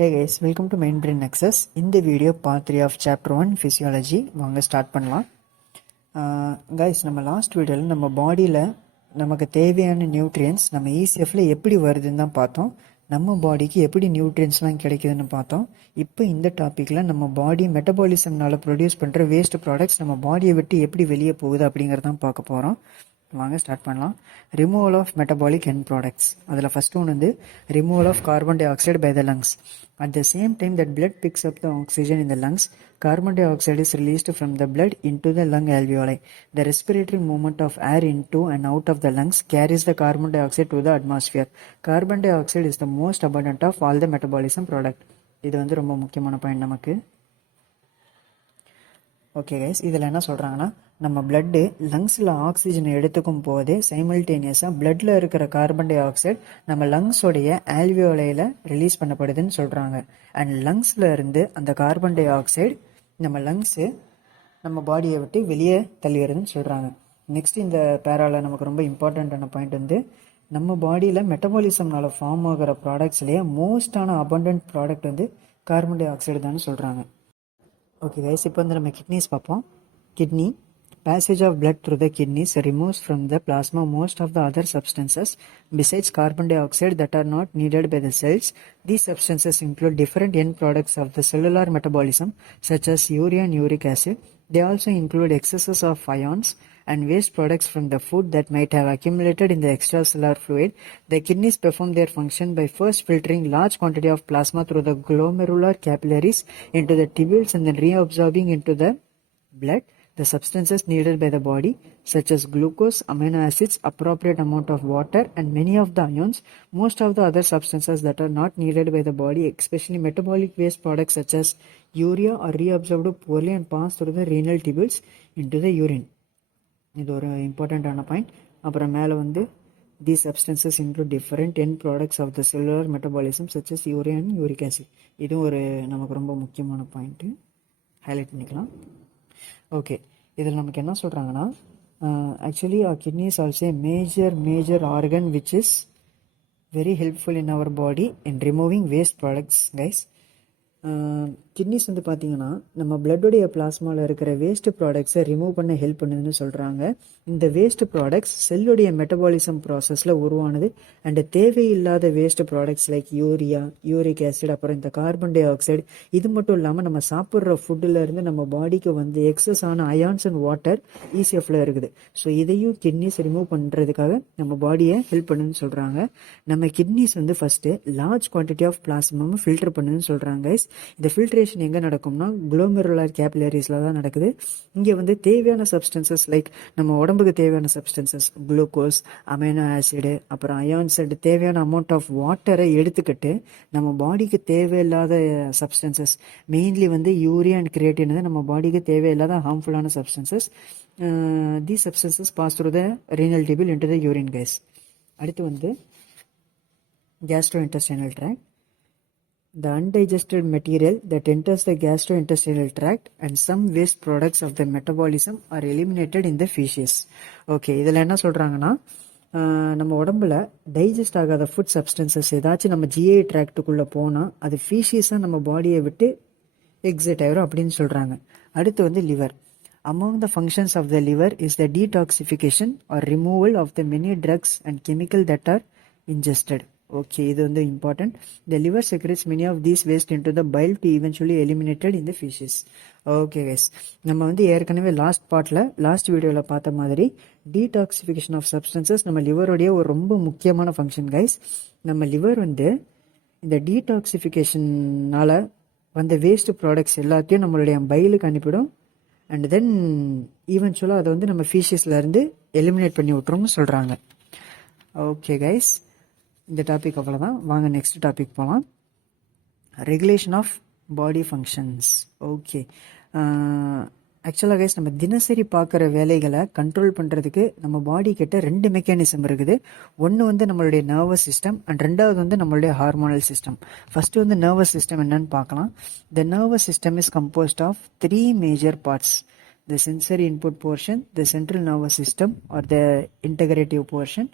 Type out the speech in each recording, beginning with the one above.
Hey guys, welcome to Main Brain Nexus. இந்த video part 3 of chapter 1 physiology. வாங்க start பண்ணலாம். Guys, நம்ம last வீடியோவில் நம்ம பாடியில் நமக்கு தேவையான நியூட்ரியன்ஸ் நம்ம இசிஎஃப்ல எப்படி வருதுன்னு தான் பார்த்தோம். நம்ம பாடிக்கு எப்படி நியூட்ரியன்ஸ்லாம் கிடைக்குதுன்னு பார்த்தோம். இப்போ இந்த டாப்பிக்கில் நம்ம பாடி மெட்டபாலிசம்னால ப்ரொடியூஸ் பண்ணுற வேஸ்ட் ப்ராடக்ட்ஸ் நம்ம பாடியை விட்டு எப்படி வெளியே போகுது அப்படிங்கிறதான் பார்க்க போகிறோம். வாங்க ஸ்டார்ட் பண்ணலாம். Removal of metabolic end products. அதில் ஃபர்ஸ்ட் ஒன்று வந்து removal of carbon dioxide by the lungs. At the same time that blood picks up the oxygen in the lungs, carbon dioxide is released from the blood into the lung alveoli. The respiratory movement of air into and out of the lungs carries the carbon dioxide to the atmosphere. Carbon dioxide is the most abundant of all the metabolism product. இது வந்து ரொம்ப முக்கியமான point நமக்கு. Okay guys, இதில் என்ன சொல்கிறாங்கன்னா, நம்ம blood லங்ஸில் ஆக்சிஜனை எடுத்துக்கும் போதே சைமல்டேனியஸாக பிளட்டில் இருக்கிற கார்பன் டை ஆக்சைடு நம்ம லங்ஸோடைய ஆல்வியோலையில் ரிலீஸ் பண்ணப்படுதுன்னு சொல்கிறாங்க. அண்ட் லங்ஸில் இருந்து அந்த கார்பன் டை ஆக்சைடு நம்ம லங்ஸு நம்ம பாடியை விட்டு வெளியே தள்ளிடுறதுன்னு சொல்கிறாங்க. நெக்ஸ்ட் இந்த பேராவில் நமக்கு ரொம்ப இம்பார்ட்டண்ட்டான பாயிண்ட் வந்து, நம்ம பாடியில் மெட்டபாலிசம்னால ஃபார்ம் ஆகிற ப்ராடக்ட்ஸ்லேயே மோஸ்டான அபண்டன்ட் ப்ராடக்ட் வந்து கார்பன் டை ஆக்சைடு தான் சொல்கிறாங்க. ஓகே கைஸ், இப்போ வந்து நம்ம கிட்னிஸ் பார்ப்போம். Kidney passage of blood through the kidneys removes from the plasma most of the other substances besides carbon dioxide that are not needed by the cells. These substances include different end products of the cellular metabolism such as urea and uric acid. They also include excesses of ions and waste products from the food that might have accumulated in the extracellular fluid. The kidneys perform their function by first filtering large quantity of plasma through the glomerular capillaries into the tubules and then reabsorbing into the blood the substances needed by the body such as glucose, amino acids, appropriate amount of water and many of the ions. Most of the other substances that are not needed by the body, especially metabolic waste products such as urea, are reabsorbed poorly and pass through the renal tubules into the urine. இது ஒரு இம்பார்ட்டண்ட்டான point. அப்புறம் மேலே வந்து these substances include different end products of the cellular metabolism such as urea and uric acid. இதுவும் ஒரு நமக்கு ரொம்ப முக்கியமான பாயிண்ட்டு, ஹைலைட் பண்ணிக்கலாம். ஓகே, இதில் நமக்கு என்ன சொல்கிறாங்கன்னா, actually our kidney is also a major organ which is very helpful in our body in removing waste products guys. Kidneys வந்து பார்த்தீங்கன்னா நம்ம பிளட்டுடைய பிளாஸ்மாவில் இருக்கிற வேஸ்ட் ப்ராடக்ட்ஸை ரிமூவ் பண்ண ஹெல்ப் பண்ணுதுன்னு சொல்கிறாங்க. இந்த வேஸ்ட் ப்ராடக்ட்ஸ் செல்லுடைய மெட்டபாலிசம் ப்ராசஸில் உருவானது. அண்ட் தேவையில்லாத waste products like urea, uric acid, அப்புறம் இந்த கார்பன் டை ஆக்சைடு, இது மட்டும் இல்லாமல் நம்ம சாப்பிட்ற ஃபுட்டில் இருந்து நம்ம பாடிக்கு வந்து எக்ஸஸ் ஆன அயான்ஸ் அண்ட் வாட்டர் இசிஎஃப்ல இருக்குது. ஸோ இதையும் கிட்னிஸ் ரிமூவ் பண்ணுறதுக்காக நம்ம பாடியை ஹெல்ப் பண்ணுன்னு சொல்கிறாங்க. நம்ம கிட்னிஸ் வந்து ஃபஸ்ட்டு லார்ஜ் குவான்டிட்டி ஆஃப் பிளாஸ்மாவை ஃபில்டர் பண்ணுன்னு சொல்கிறாங்க. இந்த ஃபில்ட்ரேஷன் எங்கே நடக்கும்னா குளோமெருலர் கேபிலரிஸில் தான் நடக்குது. இங்கே வந்து தேவையான சப்ஸ்டன்சஸ் லைக் நம்ம உடம்புக்கு தேவையான சப்ஸ்டன்சஸ் குளுக்கோஸ், அமைனோ ஆசிடு, அப்புறம் அயான்ஸ் அண்ட் தேவையான அமௌண்ட் ஆஃப் வாட்டரை எடுத்துக்கிட்டு நம்ம பாடிக்கு தேவையில்லாத சப்ஸ்டன்சஸ், மெயின்லி வந்து யூரியா அண்ட் கிரியேட்டின் வந்து நம்ம பாடிக்கு தேவையில்லாத ஹார்ம்ஃபுல்லான substances. These substances pass through the renal tubule into the urine guys. அடுத்து வந்து gastrointestinal tract. The undigested material that enters the gastrointestinal tract and some waste products of the metabolism are eliminated in the feces. Okay, இதில் என்ன சொல்கிறாங்கன்னா, நம்ம உடம்புல digest ஆகாத food substances ஏதாச்சும் நம்ம ஜிஐ ட்ராக்டுக்குள்ளே போனால் அது ஃபீஷியஸாக நம்ம பாடியை விட்டு எக்ஸிட் ஆயிரும் அப்படின்னு சொல்கிறாங்க. அடுத்து வந்து liver. Among the functions of the liver is the detoxification or removal of the many drugs and chemical that are ingested. Okay, இது வந்து important. The liver secretes many of these waste into the bile to eventually eliminated in the feces. Okay guys, நம்ம வந்து ஏற்கனவே last வீடியோவில் பார்த்த மாதிரி detoxification of substances நம்ம லிவருடைய ஒரு ரொம்ப முக்கியமான ஃபங்க்ஷன் கைஸ். நம்ம லிவர் வந்து இந்த டீடாக்சிஃபிகேஷனால் வந்த வேஸ்ட் ப்ராடக்ட்ஸ் எல்லாத்தையும் நம்மளுடைய பைலுக்கு அனுப்பிடும். அண்ட் தென் ஈவென்ச்சுவலாக அதை வந்து நம்ம ஃபீஷஸ்லேருந்து எலிமினேட் பண்ணி விட்டுரும்னு சொல்கிறாங்க. ஓகே கைஸ், இந்த டாபிக் அவ்வளோதான். வாங்க நெக்ஸ்ட் டாபிக் போகலாம். Regulation of body functions. Okay, ஆக்சுவலாக கைஸ் நம்ம தினசரி பார்க்குற வேலைகளை கண்ட்ரோல் பண்ணுறதுக்கு நம்ம பாடி கிட்ட 2 மெக்கானிசம் இருக்குது. ஒன்று வந்து நம்மளுடைய நர்வஸ் சிஸ்டம் அண்ட் ரெண்டாவது வந்து நம்மளுடைய ஹார்மோனல் சிஸ்டம். ஃபஸ்ட்டு வந்து நர்வஸ் சிஸ்டம் என்னன்னு பார்க்கலாம். The nervous system is composed of 3 major parts. The sensory input portion, the central nervous system or the integrative portion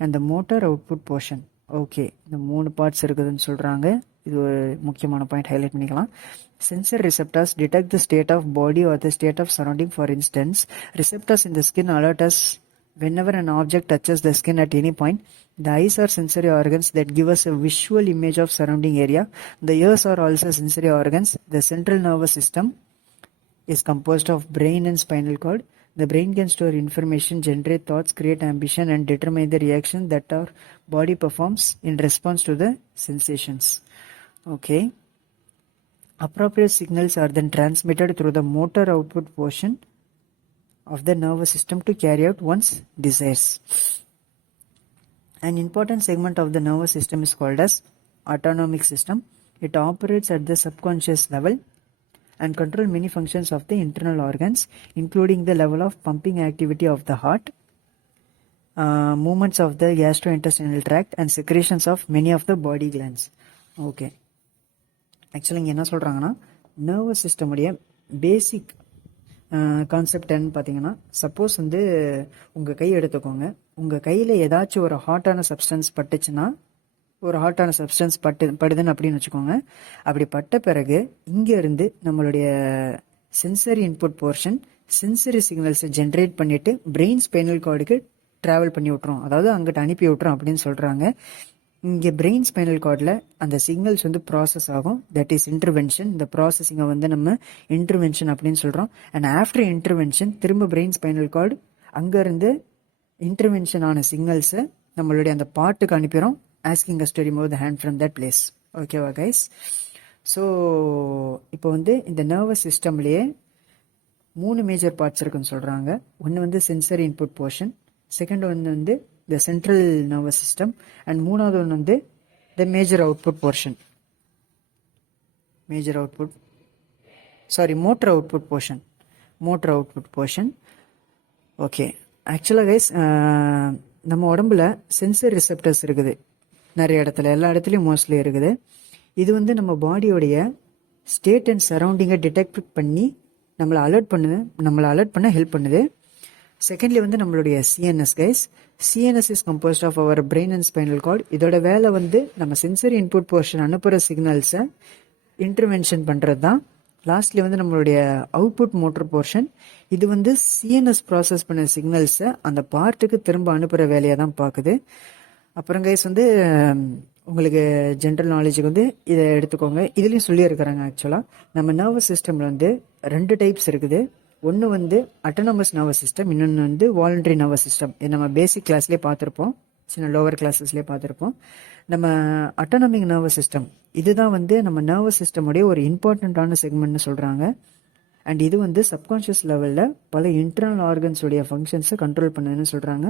and the motor output portion. Okay, இந்த 3 parts இருக்குதுன்னு சொல்கிறாங்க. இது ஒரு முக்கியமான point highlight பண்ணிக்கலாம். Sensor receptors detect the state of body or the state of surrounding. For instance, receptors in the skin alert us whenever an object touches the skin at any point. The eyes are sensory organs that give us a visual image of surrounding area. The ears are also sensory organs. The central nervous system is composed of brain and spinal cord. The brain can store information, generate thoughts, create ambition, and determine the reaction that our body performs in response to the sensations. Okay. Appropriate signals are then transmitted through the motor output portion of the nervous system to carry out one's desires. An important segment of the nervous system is called as autonomic system. It operates at the subconscious level and control many functions of the internal organs, including the level of pumping activity of the heart, movements of the gastrointestinal tract, and secretions of many of the body glands. Okay. ஆக்சுவலாக இங்கே என்ன சொல்கிறாங்கன்னா, nervous சிஸ்டமுடைய basic concept என்னன்னு பார்த்தீங்கன்னா, suppose வந்து உங்கள் கை எடுத்துக்கோங்க, உங்கள் கையில் ஏதாச்சும் ஒரு ஹாட்டான சப்ஸ்டன்ஸ் பட்டுச்சுன்னா, ஒரு ஹாட்டான சப்ஸ்டன்ஸ் படுதுன்னு அப்படின்னு வச்சுக்கோங்க. அப்படி பட்ட பிறகு இங்கேருந்து நம்மளுடைய சென்சரி இன்புட் போர்ஷன் சென்சரி சிக்னல்ஸை ஜென்ரேட் பண்ணிவிட்டு பிரெயின் ஸ்பைனல் கார்டுக்கு ட்ராவல் பண்ணி விட்றோம், அதாவது அங்கிட்ட அனுப்பி விட்றோம் அப்படின்னு சொல்கிறாங்க. இங்கே பிரெயின் ஸ்பைனல் கார்டில் அந்த சிக்னல்ஸ் வந்து ப்ராசஸ் ஆகும். That is intervention. இந்த ப்ராசஸிங்கை வந்து நம்ம இன்டர்வென்ஷன் அப்படின்னு சொல்கிறோம். அண்ட் ஆஃப்டர் இன்டர்வென்ஷன் திரும்ப பிரெயின் ஸ்பைனல் கார்டு அங்கேருந்து இன்டர்வென்ஷன் ஆன சிக்னல்ஸை நம்மளுடைய அந்த பாட்டுக்கு அனுப்பிடுறோம், asking us to remove the hand from that place. ஓகேவா கைஸ்? ஸோ இப்போ வந்து இந்த நர்வஸ் சிஸ்டம்லேயே 3 மேஜர் பார்ட்ஸ் இருக்குன்னு சொல்கிறாங்க. ஒன்று வந்து சென்சரி இன்புட் போர்ஷன், செகண்ட் ஒன்று வந்து த சென்ட்ரல் நர்வஸ் சிஸ்டம், அண்ட் மூணாவது ஒன்று வந்து the major output portion, motor output portion. Okay, ஆக்சுவலாக கைஸ் நம்ம உடம்புல சென்சர் ரிசெப்டர்ஸ் இருக்குது நிறைய இடத்துல, எல்லா இடத்துலையும் மோஸ்ட்லி இருக்குது. இது வந்து நம்ம பாடியோடைய ஸ்டேட் அண்ட் சரௌண்டிங்கை டிடெக்ட் பண்ணி நம்மளை அலர்ட் பண்ண ஹெல்ப் பண்ணுது. செகண்ட்லி வந்து நம்மளுடைய CNS guys. CNS is composed of our brain and spinal cord. இதோட வேலை வந்து நம்ம சென்சரி இன்புட் போர்ஷன் அனுப்புகிற சிக்னல்ஸை இன்டர்வென்ஷன் பண்ணுறது தான். லாஸ்ட்லி வந்து நம்மளுடைய அவுட்புட் மோட்டர் போர்ஷன். இது வந்து சிஎன்எஸ் ப்ராசஸ் பண்ண சிக்னல்ஸை அந்த பார்ட்டுக்கு திரும்ப அனுப்புகிற வேலையை தான் பார்க்குது. அப்புறம் கைஸ் வந்து உங்களுக்கு ஜென்ரல் நாலேஜுக்கு வந்து இதை எடுத்துக்கோங்க. இதுலேயும் சொல்லியிருக்கிறாங்க ஆக்சுவலாக நம்ம நர்வஸ் சிஸ்டமில் வந்து 2 டைப்ஸ் இருக்குது. ஒன்று வந்து அட்டானமஸ் நர்வஸ் சிஸ்டம், இன்னொன்று வந்து வாலண்டரி நர்வஸ் சிஸ்டம். இது நம்ம பேசிக் கிளாஸ்லேயே பார்த்துருப்போம், சின்ன லோவர் கிளாஸஸ்லேயே பார்த்துருப்போம். நம்ம அட்டானமிக் நர்வஸ் சிஸ்டம் இதுதான் வந்து நம்ம நர்வஸ் சிஸ்டமுடைய ஒரு இம்பார்ட்டண்ட்டான செக்மெண்ட்னு சொல்கிறாங்க. அண்ட் இது வந்து சப்கான்ஷியஸ் லெவலில் பல இன்டர்னல் ஆர்கன்ஸுடைய ஃபங்க்ஷன்ஸை கண்ட்ரோல் பண்ணுதுன்னு சொல்கிறாங்க.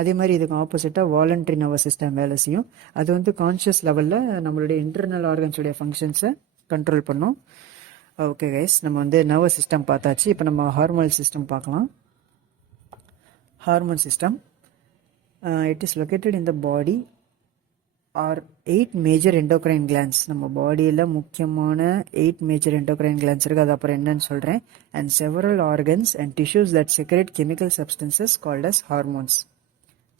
அதே மாதிரி இதுக்கு ஆப்போசிட்டாக வாலண்டரி நர்வஸ் சிஸ்டம் வேலை செய்யும். அது வந்து கான்ஷியஸ் லெவலில் நம்மளுடைய இன்டர்னல் ஆர்கன்ஸுடைய ஃபங்க்ஷன்ஸை கண்ட்ரோல் பண்ணும். ஓகே கைஸ், நம்ம வந்து நர்வஸ் சிஸ்டம் பார்த்தாச்சு. இப்போ நம்ம ஹார்மோனல் சிஸ்டம் பார்க்கலாம். Hormone system it is located in the body are 8 major endocrine glands. நம்ம பாடியில் முக்கியமான 8 மேஜர் எண்டோக்ரைன் கிளான்ஸ் இருக்குது, அது அப்புறம் என்னன்னு சொல்கிறேன். And several organs and tissues that secrete chemical substances called as hormones.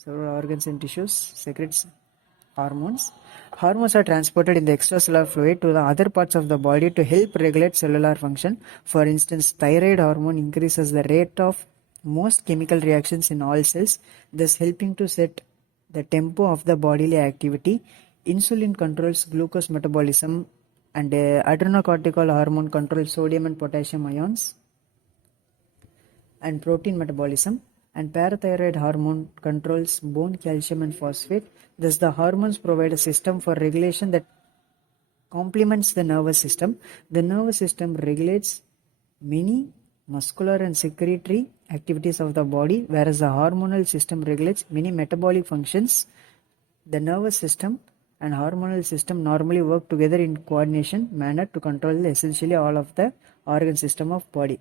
Several organs and tissues secretes hormones. Hormones are transported in the extracellular fluid to the other parts of the body to help regulate cellular function. For instance, thyroid hormone increases the rate of most chemical reactions in all cells, thus helping to set the tempo of the bodily activity. Insulin controls glucose metabolism, and adrenocortical hormone controls sodium and potassium ions and protein metabolism. And parathyroid hormone controls bone calcium and phosphate. Thus, the hormones provide a system for regulation that complements the nervous system. The nervous system regulates many muscular and secretory activities of the body, whereas the hormonal system regulates many metabolic functions. The nervous system and hormonal system normally work together in coordination manner to control essentially all of the organ system of body.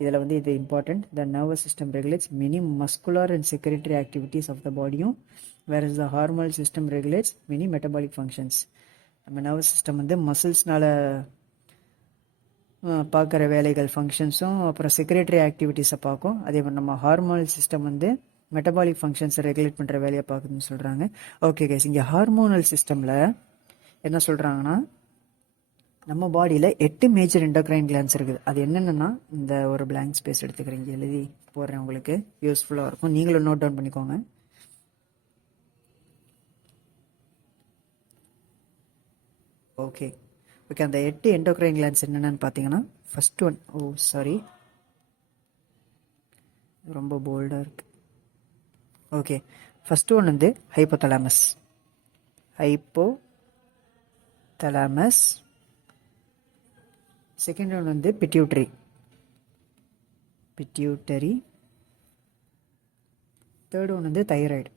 இதில் வந்து இது important. The nervous system regulates many muscular and secretory activities of the பாடியும், where is the hormonal system regulates many metabolic functions. நம்ம nervous system வந்து மசில்ஸ்னால பார்க்குற வேலைகள் ஃபங்க்ஷன்ஸும் அப்புறம் செக்ரட்டரி ஆக்டிவிட்டீஸை பார்க்கும். அதே மாதிரி நம்ம ஹார்மோனல் சிஸ்டம் வந்து மெட்டபாலிக் ஃபங்க்ஷன்ஸை ரெகுலேட் பண்ணுற வேலையை பார்க்குதுன்னு சொல்கிறாங்க. ஓகே கைஸ், இங்கே ஹார்மோனல் சிஸ்டமில் என்ன சொல்கிறாங்கன்னா, நம்ம பாடியில் 8 மேஜர் எண்டோக்ரைன் கிளான்ஸ் இருக்குது. அது என்னென்னா இந்த ஒரு பிளாங்க் ஸ்பேஸ் எடுத்துக்கிறீங்க, எழுதி போடுறேன், உங்களுக்கு யூஸ்ஃபுல்லாக இருக்கும், நீங்களும் நோட் டவுன் பண்ணிக்கோங்க. ஓகே, அந்த 8 எண்டோக்ரைன் கிளான்ஸ் என்னென்னு பார்த்தீங்கன்னா, ஃபர்ஸ்ட் ஒன், ரொம்ப போல்டாக இருக்கு. ஓகே, ஃபர்ஸ்ட் ஒன் வந்து ஹைப்போதலாமஸ். செகண்ட் ஒன் வந்து பிட்யூட்டரி. தேர்ட் ஒன் வந்து தைராய்டு.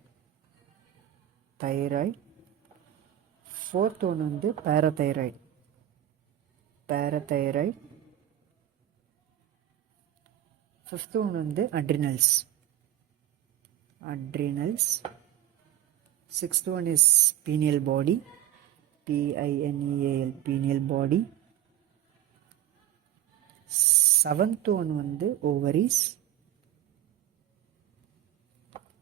ஃபோர்த் ஒன் வந்து பேராதைராய்டு. ஃபிஃப்த் ஒன் வந்து adrenals. Sixth one is pineal body, PINEAL, pineal body. Seventh one வந்து ஓவரிஸ்.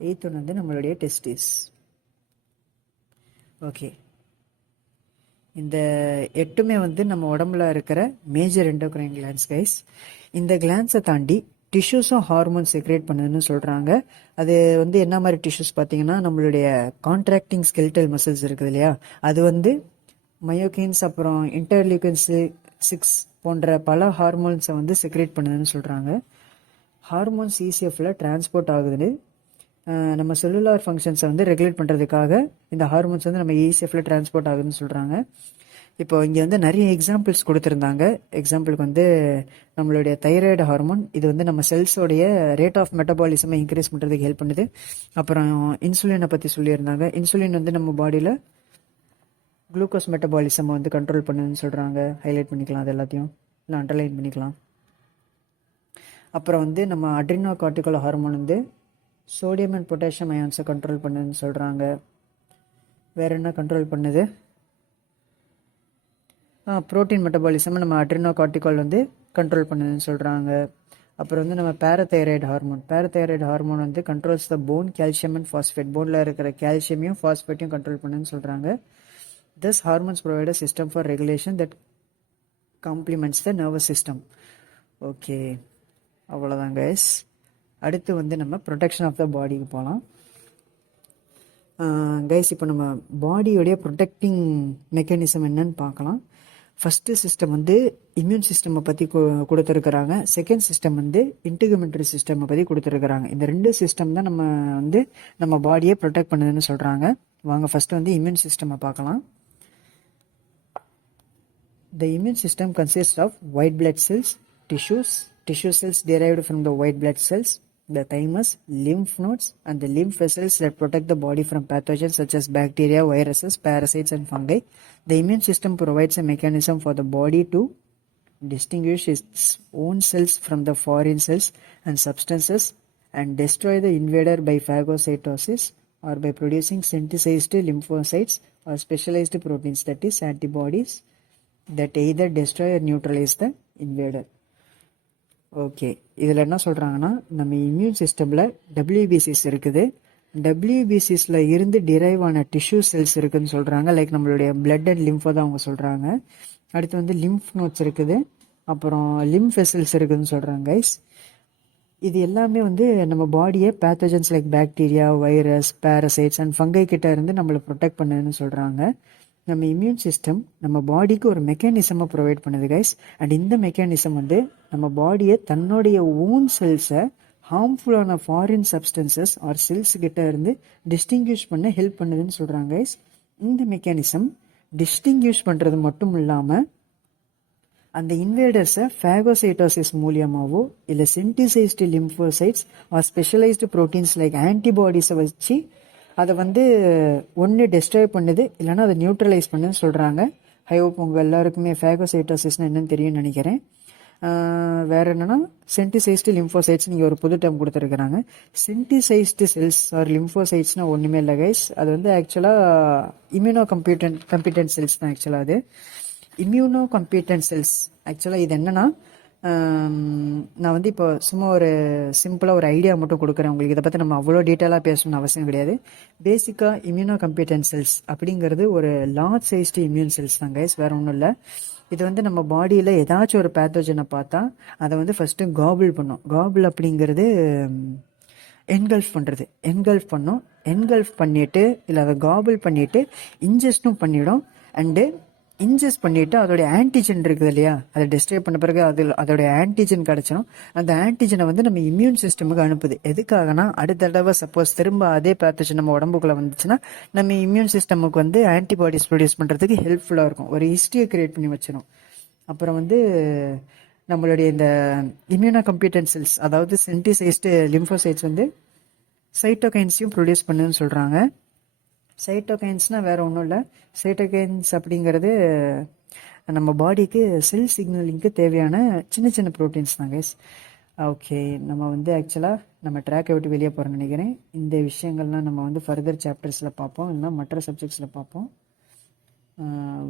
எய்த் ஒன் வந்து நம்மளுடைய டெஸ்டிஸ். ஓகே, இந்த 8மே வந்து நம்ம உடம்புல இருக்கிற மேஜர் எண்டோக்ரைன் கிளான்ஸ் கைஸ். இந்த கிளான்ஸை தாண்டி டிஷ்யூஸும் ஹார்மோன் செக்ரேட் பண்ணுதுன்னு சொல்கிறாங்க. அது வந்து என்ன மாதிரி டிஷ்யூஸ் பார்த்தீங்கன்னா, நம்மளுடைய கான்ட்ராக்டிங் ஸ்கெல்டல் மசில்ஸ் இருக்குது இல்லையா, அது வந்து மயோகின்ஸ், அப்புறம் இன்டர்லியூக்கின்ஸ் 6 போன்ற பல ஹார்மோன்ஸை வந்து செக்ரேட் பண்ணுதுன்னு சொல்கிறாங்க. ஹார்மோன்ஸ் ECFல டிரான்ஸ்போர்ட் ஆகுதுன்னு, நம்ம செல்லுலார் ஃபங்க்ஷன்ஸை வந்து ரெகுலேட் பண்ணுறதுக்காக இந்த ஹார்மோன்ஸ் வந்து நம்ம ECFல டிரான்ஸ்போர்ட் ஆகுதுன்னு சொல்கிறாங்க. இப்போ இங்கே வந்து நிறைய எக்ஸாம்பிள்ஸ் கொடுத்துருந்தாங்க. எக்ஸாம்பிளுக்கு வந்து நம்மளுடைய தைராய்டு ஹார்மோன், இது வந்து நம்ம செல்ஸோடைய ரேட் ஆஃப் மெட்டபாலிசமை இன்க்ரீஸ் பண்ணுறதுக்கு ஹெல்ப் பண்ணுது. அப்புறம் இன்சுலினை பற்றி சொல்லியிருந்தாங்க. இன்சுலின் வந்து நம்ம பாடியில் குளுக்கோஸ் மெட்டபாலிசம் வந்து கண்ட்ரோல் பண்ணுதுன்னு சொல்கிறாங்க. ஹைலைட் பண்ணிக்கலாம், அது எல்லாத்தையும் இல்லை அண்டர்லைன் பண்ணிக்கலாம். அப்புறம் வந்து நம்ம அட்ரினோ கார்டிகல் ஹார்மோன் வந்து சோடியம் அண்ட் பொட்டாசியம் அயான்ஸை கண்ட்ரோல் பண்ணுதுன்னு சொல்கிறாங்க. வேறு என்ன கண்ட்ரோல் பண்ணுது? ப்ரோட்டீன் மெட்டபாலிசம் நம்ம அட்ரினோ கார்டிகால் வந்து கண்ட்ரோல் பண்ணுதுன்னு சொல்கிறாங்க. அப்புறம் வந்து நம்ம பேராதைராய்டு ஹார்மோன் வந்து controls the phone, calcium and phosphate. போனில் இருக்கிற கால்சியமையும் ஃபாஸ்பேட்டையும் கண்ட்ரோல் பண்ணுதுன்னு சொல்கிறாங்க. Thus hormones provide a system for regulation that complements the nervous system. Okay, அவ்வளோதான் கைஸ். அடுத்து வந்து நம்ம ப்ரொடெக்ஷன் ஆஃப் த பாடிக்கு போகலாம். கைஸ், இப்போ நம்ம பாடியோடைய ப்ரொடெக்டிங் மெக்கானிசம் என்னன்னு பார்க்கலாம். ஃபஸ்ட்டு சிஸ்டம் வந்து இம்யூன் சிஸ்டமை பற்றி கொடுத்துருக்குறாங்க. செகண்ட் சிஸ்டம் வந்து இன்டிகுமெண்ட்ரி சிஸ்டமை பற்றி கொடுத்துருக்குறாங்க. இந்த 2 சிஸ்டம் தான் நம்ம பாடியை ப்ரொடெக்ட் பண்ணுதுன்னு சொல்கிறாங்க. வாங்க ஃபஸ்ட்டு வந்து இம்யூன் சிஸ்டமை பார்க்கலாம். The immune system consists of white blood cells, tissue cells derived from the white blood cells, the thymus, lymph nodes, and the lymph vessels that protect the body from pathogens such as bacteria, viruses, parasites, and fungi. The immune system provides a mechanism for the body to distinguish its own cells from the foreign cells and substances and destroy the invader by phagocytosis or by producing synthesized lymphocytes or specialized proteins, that is antibodies, that either destroy or neutralize the invader. Okay, இதில் என்ன சொல்கிறாங்கன்னா, நம்ம immune சிஸ்டமில் WBCs இருக்குது. WBCஸில் இருந்து drive ஆன tissue cells இருக்குதுன்னு சொல்கிறாங்க. லைக் நம்மளுடைய பிளட் அண்ட் லிம்ஃபோ தான் அவங்க சொல்கிறாங்க. அடுத்து வந்து லிம்ஃப் நோட்ஸ் இருக்குது, அப்புறம் லிம்ஃப் வெசல்ஸ் இருக்குதுன்னு சொல்கிறாங்க கைஸ். இது எல்லாமே வந்து நம்ம பாடியை pathogens like bacteria, virus, parasites and fungi கிட்ட இருந்து நம்மளை ப்ரொடெக்ட் பண்ணுதுன்னு சொல்கிறாங்க. நம்ம இம்யூன் சிஸ்டம் நம்ம பாடிக்கு ஒரு மெக்கானிசமை ப்ரொவைட் பண்ணுது கைஸ். அண்ட் இந்த மெக்கானிசம் வந்து நம்ம பாடியை தன்னுடைய ஓன் செல்ஸை ஹார்ம்ஃபுல்லான ஃபாரின் சப்ஸ்டன்சஸ் ஆர் செல்ஸ் கிட்ட இருந்து டிஸ்டிங்யூஷ் பண்ண ஹெல்ப் பண்ணுதுன்னு சொல்கிறாங்க கைஸ். இந்த மெக்கானிசம் டிஸ்டிங்யூஷ் பண்ணுறது மட்டும் இல்லாமல் அந்த இன்வேடர்ஸை ஃபேகோசைட்டோசிஸ் மூலியமாகவோ இல்லை synthesized lymphocytes or specialized proteins like ஆன்டிபாடிஸை வச்சு அதை வந்து ஒன்று டெஸ்ட்ராய் பண்ணுது, இல்லைனா அதை நியூட்ரலைஸ் பண்ணுன்னு சொல்கிறாங்க. ஐ ஹோப் உங்கள் எல்லாருக்குமே ஃபேகோசைட்டோசிஸ்னால் என்னென்னு தெரியும்னு நினைக்கிறேன். வேறு என்னென்னா சின்டிசைஸ்டு லிம்ஃபோசைட்ஸ் நீங்கள் ஒரு புது டேர்ம் கொடுத்துருக்குறாங்க. சின்டிசைஸ்டு செல்ஸ் ஆர் லிம்ஃபோசைட்ஸ்னால் ஒன்றுமே இல்லை கைஸ். அது வந்து ஆக்சுவலாக இம்யூனோ கம்பிட்டன்ட் செல்ஸ் தான். ஆக்சுவலாக அது இம்யூனோ கம்பிட்டன்ட் செல்ஸ். ஆக்சுவலாக இது என்னென்னா, நான் வந்து இப்போ சும்மா ஒரு சிம்பிளாக ஒரு ஐடியா மட்டும் கொடுக்குறேன் உங்களுக்கு. இதை பற்றி நம்ம அவ்வளோ டீட்டெயிலாக பேசணும்னு அவசியம் கிடையாது. பேசிக்காக இம்யூனோ கம்பிட்டன்ட் செல்ஸ் அப்படிங்கிறது ஒரு லார்ஜ் சைஸ்டு இம்யூன் செல்ஸ் தான் கைஸ், வேறு ஒன்றும் இல்லை. இது வந்து நம்ம பாடியில் ஏதாச்சும் ஒரு பேத்தோஜனை பார்த்தா அதை வந்து ஃபஸ்ட்டு காபிள் பண்ணும். காபிள் அப்படிங்கிறது என்கல்ஃப் பண்ணுறது. என்கல்ஃப் பண்ணிவிட்டு இல்லை அதை காபிள் பண்ணிவிட்டு இன்ஜெஸ்ட்டும் பண்ணிவிடும். அண்டு இன்ஜெஸ்ட் பண்ணிவிட்டு அதோடைய ஆன்டிஜன் இருக்குது இல்லையா, அதை டிஸ்ட்ராய் பண்ண பிறகு அதோடைய ஆன்டிஜன் கிடச்சிடும். அந்த ஆன்டிஜனை வந்து நம்ம இம்யூன் சிஸ்டமுக்கு அனுப்புது. எதுக்காகனா அடுத்த தடவை சப்போஸ் திரும்ப அதே பேத்தோஜன் நம்ம உடம்புக்குள்ளே வந்துச்சுன்னா நம்ம இம்யூன் சிஸ்டமுக்கு வந்து ஆன்டிபாடிஸ் ப்ரொடியூஸ் பண்ணுறதுக்கு ஹெல்ப்ஃபுல்லாக இருக்கும். ஒரு ஹிஸ்ட்ரியை கிரியேட் பண்ணி வச்சிடும். அப்புறம் வந்து நம்மளுடைய இந்த இம்யூனோ கம்ப்யூட்டன்ட் செல்ஸ், அதாவது சென்டிசைஸ்டு லிம்போசைட்ஸ் வந்து சைட்டோகைன்ஸையும் ப்ரொடியூஸ் பண்ணுன்னு சொல்கிறாங்க. சைட்டோகைன்ஸ்னால் வேறு ஒன்றும் இல்லை. சைட்டோகைன்ஸ் அப்படிங்கிறது நம்ம பாடிக்கு செல் சிக்னலிங்க்கு தேவையான சின்ன சின்ன ப்ரோட்டீன்ஸ் தான் கைஸ். ஓகே, நம்ம வந்து ஆக்சுவலாக நம்ம ட்ராக்கை விட்டு வெளியே போகிறோன்னு நினைக்கிறேன். இந்த விஷயங்கள்லாம் நம்ம வந்து ஃபர்தர் சாப்டர்ஸில் பார்ப்போம், இல்லைனா மற்ற சப்ஜெக்ட்ஸில் பார்ப்போம்.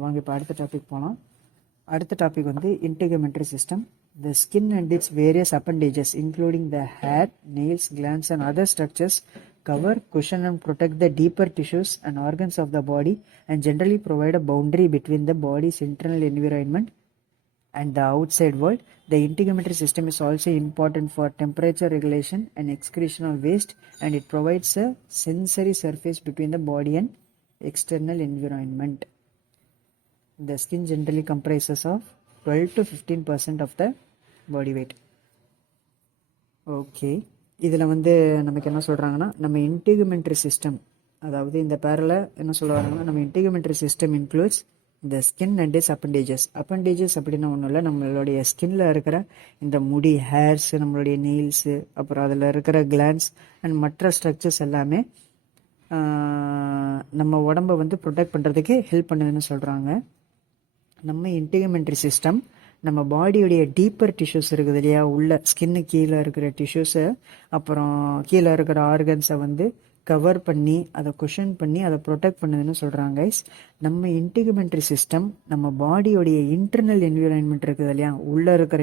வாங்க இப்போ அடுத்த டாபிக் போகலாம். அடுத்த டாபிக் வந்து இன்டெகுமெண்ட்ரி system. The skin and its various appendages, including the hair, nails, glands, and other structures, cover, cushion, and protect the deeper tissues and organs of the body, and generally provide a boundary between the body's internal environment and the outside world. The integumentary system is also important for temperature regulation and excretion of waste, and it provides a sensory surface between the body and external environment. The skin generally comprises of 12 to 15% of the body weight. Okay, இதில் வந்து நமக்கு என்ன சொல்கிறாங்கன்னா, நம்ம இன்டெகுமெண்ட்ரி system, அதாவது இந்த பேரில் என்ன சொல்லுவாங்கன்னா, நம்ம இன்டெகுமெண்ட்ரி சிஸ்டம் இன்க்ளூட்ஸ் இந்த skin and it's appendages. Appendages அப்படின்னா ஒன்றும் இல்லை, நம்மளுடைய ஸ்கின்ல இருக்கிற இந்த முடி, ஹேர்ஸு, நம்மளுடைய நெயில்ஸு, அப்புறம் அதில் இருக்கிற கிளான்ஸ் அண்ட் மற்ற ஸ்ட்ரக்சர்ஸ் எல்லாமே நம்ம உடம்பை வந்து ப்ரொடெக்ட் பண்ணுறதுக்கு ஹெல்ப் பண்ணுதுன்னு சொல்கிறாங்க. நம்ம இன்டெகுமெண்ட்ரி சிஸ்டம் நம்ம பாடியுடைய டீப்பர் டிஷ்யூஸ் இருக்குது இல்லையா, உள்ள ஸ்கின்னு கீழே இருக்கிற டிஷ்யூஸை, அப்புறம் கீழே இருக்கிற ஆர்கன்ஸை வந்து கவர் பண்ணி அதை குஷன் பண்ணி அதை ப்ரொடெக்ட் பண்ணுதுன்னு சொல்கிறாங்க கைஸ். நம்ம இன்டெகுமெண்ட்ரி சிஸ்டம் நம்ம பாடியோடைய இன்டர்னல் என்விரான்மெண்ட் இருக்குது இல்லையா, உள்ளே இருக்கிற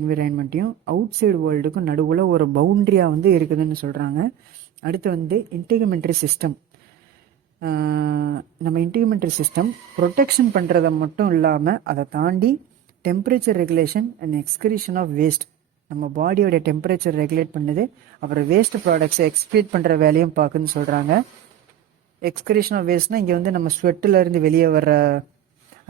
என்விரான்மெண்ட்டையும் அவுட் சைடு வேர்ல்டுக்கும் நடுவில் ஒரு பவுண்ட்ரியாக வந்து இருக்குதுன்னு சொல்கிறாங்க. அடுத்து வந்து இன்டெகுமெண்ட்ரி சிஸ்டம், நம்ம இன்டெகுமெண்ட்ரி சிஸ்டம் ப்ரொடெக்ஷன் பண்ணுறதை மட்டும் இல்லாமல் அதை தாண்டி temperature regulation and excretion of waste, நம்ம பாடியோட டெம்பரேச்சர் ரெகுலேட் பண்ணுது. அப்புறம் வேஸ்ட் ப்ராடக்ட்ஸை எக்ஸ்க்ரீட் பண்ணுற வேலையும் பார்க்குன்னு சொல்கிறாங்க. எக்ஸ்கிரீஷன் ஆஃப் வேஸ்ட்னால் இங்கே வந்து நம்ம ஸ்வெட்டிலேருந்து வெளியே வர்ற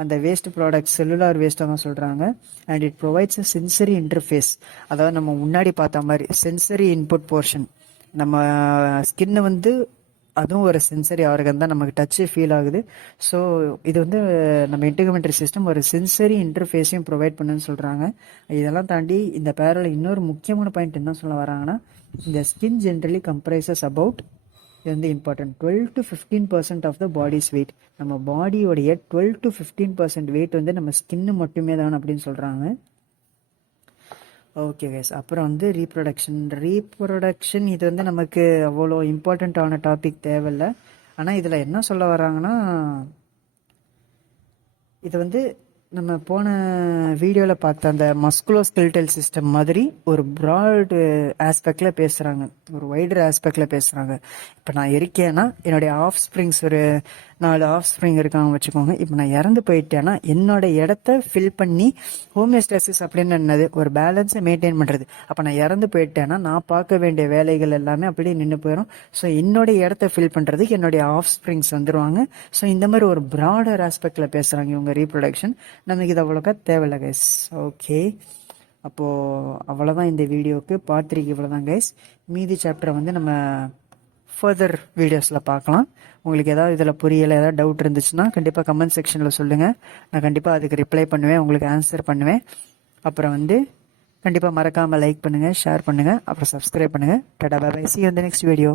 அந்த வேஸ்ட் ப்ராடக்ட்ஸ் செல்லுலார் வேஸ்ட்டாக தான் சொல்கிறாங்க. And it provides a sensory interface, அதாவது நம்ம முன்னாடி பார்த்த மாதிரி சென்சரி இன்புட் போர்ஷன். நம்ம ஸ்கின்னு வந்து அதுவும் ஒரு சென்சரி ஆர்கன் தான், நமக்கு டச்சு ஃபீல் ஆகுது. ஸோ இது வந்து நம்ம இன்டெகுமெண்ட்ரி சிஸ்டம் ஒரு சென்சரி இன்டர்ஃபேஸையும் ப்ரொவைட் பண்ணுன்னு சொல்கிறாங்க. இதெல்லாம் தாண்டி இந்த பேரில் இன்னொரு முக்கியமான பாயிண்ட் என்ன சொல்ல வராங்கன்னா, இந்த ஸ்கின் ஜென்ரலி கம்ப்ரைசஸ் அபவுட், இது வந்து important, 12 to 15% of the body's weight. நம்ம பாடியோடைய 12 to 15% வெயிட் வந்து நம்ம ஸ்கின்னு மட்டுமே தான் அப்படின்னு சொல்கிறாங்க. ஓகே கைஸ், அப்புறம் வந்து ரீப்ரொடக்ஷன் இது வந்து நமக்கு அவ்வளோ இம்பார்ட்டண்ட்டான டாபிக் தேவையில்லை. ஆனால் இதில் என்ன சொல்ல வராங்கன்னா, இது வந்து நம்ம போன வீடியோவில் பார்த்த அந்த மஸ்குலோஸ்கெலிட்டல் சிஸ்டம் மாதிரி ஒரு ப்ராட் ஆஸ்பெக்டில் பேசுகிறாங்க, ஒரு வைடர் ஆஸ்பெக்டில் பேசுகிறாங்க. இப்போ நான் இருக்கேன்னா என்னுடைய ஆஃப் ஸ்ப்ரிங்ஸ் ஒரு 4 ஆஃப் ஸ்ப்ரிங் இருக்காங்க வச்சுக்கோங்க. இப்போ நான் இறந்து போயிட்டேன்னா என்னோட இடத்த ஃபில் பண்ணி ஹோமியோஸ்டாசிஸ் அப்படின்னு என்னது, ஒரு பேலன்ஸை மெயின்டைன் பண்ணுறது. அப்போ நான் இறந்து போயிட்டேன்னா நான் பார்க்க வேண்டிய வேலைகள் எல்லாமே அப்படியே நின்று போயிடும். ஸோ என்னுடைய இடத்த ஃபில் பண்ணுறதுக்கு என்னுடைய ஆஃப் ஸ்ப்ரிங்ஸ் வந்துடுவாங்க. ஸோ இந்த மாதிரி ஒரு ப்ராடர் ஆஸ்பெக்டில் பேசுகிறாங்க இவங்க ரீப்ரொடக்ஷன். நமக்கு இது அவ்வளோக்கா தேவையில்லை கைஸ். ஓகே, அப்போது அவ்வளோதான் இந்த வீடியோவுக்கு. பார்ட் 3 இவ்வளோதான் கைஸ். மீதி சாப்டரை வந்து நம்ம ஃபர்தர் வீடியோஸில் பார்க்கலாம். உங்களுக்கு ஏதாவது இதில் புரியலை, ஏதாவது டவுட் இருந்துச்சுன்னா கண்டிப்பாக கமெண்ட் செக்ஷனில் சொல்லுங்கள். நான் கண்டிப்பாக அதுக்கு ரிப்ளை பண்ணுவேன், உங்களுக்கு ஆன்சர் பண்ணுவேன். அப்புறம் வந்து கண்டிப்பாக மறக்காமல் லைக் பண்ணுங்கள், ஷேர் பண்ணுங்கள், அப்புறம் சப்ஸ்கிரைப் பண்ணுங்கள். Tata bye bye, see you in the next video.